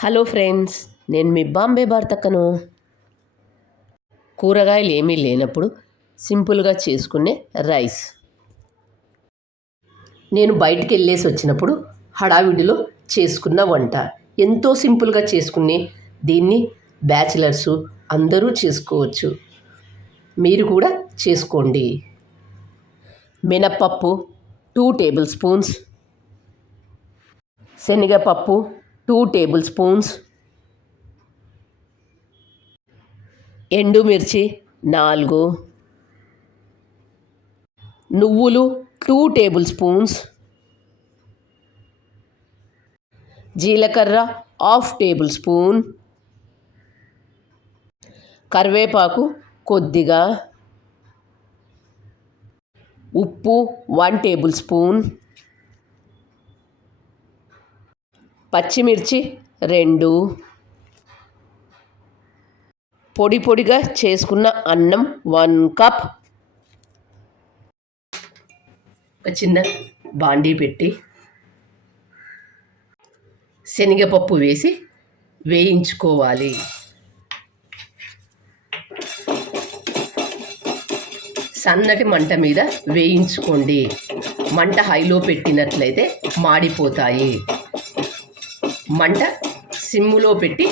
Hello friends, నేను మీ బాంబే భారతక్కను. కూరగాయలు ఏమీ లేనప్పుడు సింపుల్గా చేసుకునే రైస్. నేను బయటికి వెళ్ళేసి వచ్చినప్పుడు హడావిడిలో చేసుకున్న వంట. ఎంతో సింపుల్గా చేసుకునే దీన్ని బ్యాచిలర్సు అందరూ చేసుకోవచ్చు. మీరు కూడా చేసుకోండి. మినప్పప్పు 2 టేబుల్ స్పూన్స్, శనగపప్పు 2 టేబుల్ స్పూన్స్, ఎండుమిర్చి 4, నువ్వులు 2 టేబుల్ స్పూన్స్, జీలకర్ర 1/2 టేబుల్ స్పూన్, కరివేపాకు కొద్దిగా, ఉప్పు 1 టేబుల్ స్పూన్, పచ్చిమిర్చి 2, పొడి పొడిగా చేసుకున్న అన్నం 1 కప్. ఒక చిన్న బాండీ పెట్టి శనగపప్పు వేసి వేయించుకోవాలి. సన్నటి మంట మీద వేయించుకోండి. మంట హైలో పెట్టినట్లయితే మాడిపోతాయి. మంట సిమ్ములో పెట్టి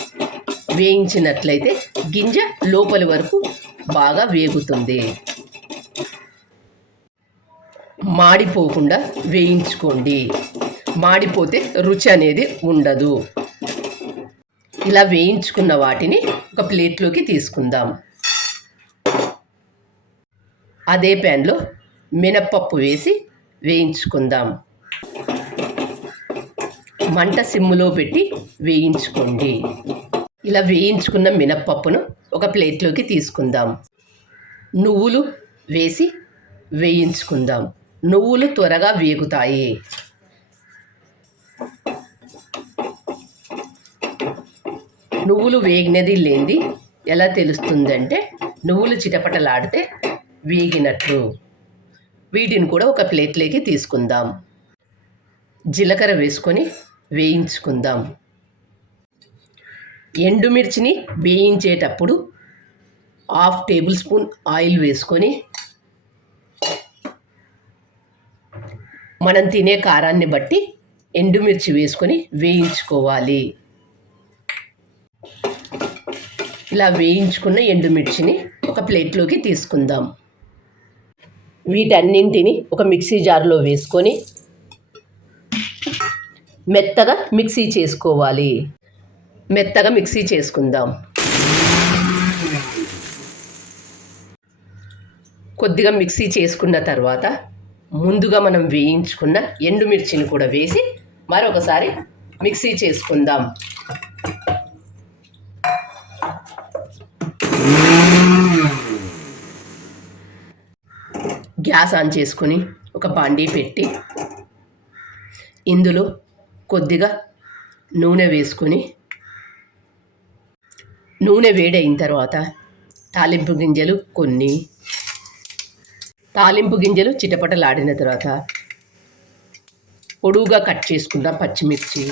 వేయించినట్లయితే గింజ లోపలి వరకు బాగా వేగుతుంది. మాడిపోకుండా వేయించుకోండి. మాడిపోతే రుచి అనేది ఉండదు. ఇలా వేయించుకున్న వాటిని ఒక ప్లేట్లోకి తీసుకుందాం. అదే ప్యాన్లో మినప్పప్పు వేసి వేయించుకుందాం. మంట సిమ్ములో పెట్టి వేయించుకోండి. ఇలా వేయించుకున్న మినప్పప్పును ఒక ప్లేట్లోకి తీసుకుందాం. నువ్వులు వేసి వేయించుకుందాం. నువ్వులు త్వరగా వేగుతాయి. నువ్వులు వేగినది లేనిది ఎలా తెలుస్తుందంటే నువ్వులు చిటపటలాడితే వేగినట్లు. వీటిని కూడా ఒక ప్లేట్లోకి తీసుకుందాం. జీలకర్ర వేసుకొని వేయించుకుందాం. ఎండుమిర్చిని వేయించేటప్పుడు 1/2 టేబుల్ స్పూన్ ఆయిల్ వేసుకొని మనం తినే కారాన్ని బట్టి ఎండుమిర్చి వేసుకొని వేయించుకోవాలి. ఇలా వేయించుకున్న ఎండుమిర్చిని ఒక ప్లేట్లోకి తీసుకుందాం. వీటన్నింటిని ఒక మిక్సీ జార్లో వేసుకొని మెత్తగా మిక్సీ చేసుకోవాలి. మెత్తగా మిక్సీ చేసుకుందాం. కొద్దిగా మిక్సీ చేసుకున్న తర్వాత ముందుగా మనం వేయించుకున్న ఎండుమిర్చిని కూడా వేసి మరొకసారి మిక్సీ చేసుకుందాం. గ్యాస్ ఆన్ చేసుకొని ఒక బాండీ పెట్టి ఇందులో కొద్దిగా నూనె వేసుకొని నూనె వేడైన తర్వాత తాలింపు గింజలు కొన్ని, తాలింపు గింజలు చిటపటలాడిన తర్వాత పొడువుగా కట్ చేసుకున్న పచ్చిమిర్చి,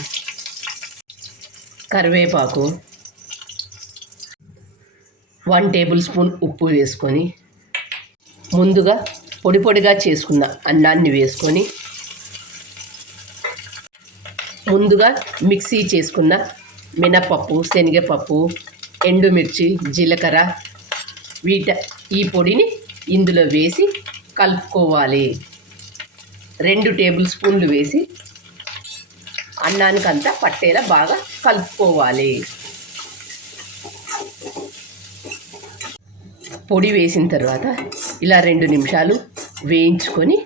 కరివేపాకు, 1 టేబుల్ స్పూన్ ఉప్పు వేసుకొని ముందుగా పొడి పొడిగా చేసుకున్న అన్నాన్ని వేసుకొని ముందుగా మిక్సీ చేసుకున్న మినపప్పు, శనగపప్పు, ఎండుమిర్చి, జీలకర్ర ఈ పొడిని ఇందులో వేసి కలుపుకోవాలి. 2 టేబుల్ స్పూన్లు వేసి అన్నానికంతా పట్టేలా బాగా కలుపుకోవాలి. పొడి వేసిన తర్వాత ఇలా 2 నిమిషాలు వేయించుకొని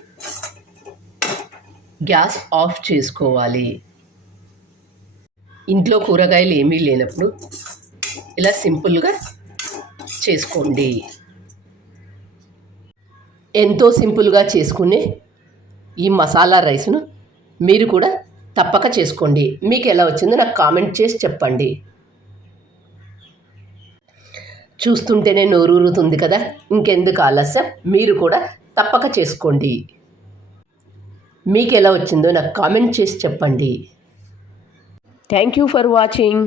గ్యాస్ ఆఫ్ చేసుకోవాలి. ఇంట్లో కూరగాయలు ఏమీ లేనప్పుడు ఇలా సింపుల్గా చేసుకోండి. ఎంతో సింపుల్గా చేసుకునే ఈ మసాలా రైస్ను మీరు కూడా తప్పక చేసుకోండి. మీకు ఎలా వచ్చిందో నాకు కామెంట్ చేసి చెప్పండి. చూస్తుంటేనే నోరూరుతుంది కదా, ఇంకెందుకు ఆలస్యం, మీరు కూడా తప్పక చేసుకోండి. మీకు ఎలా వచ్చిందో నాకు కామెంట్ చేసి చెప్పండి. Thank you for watching.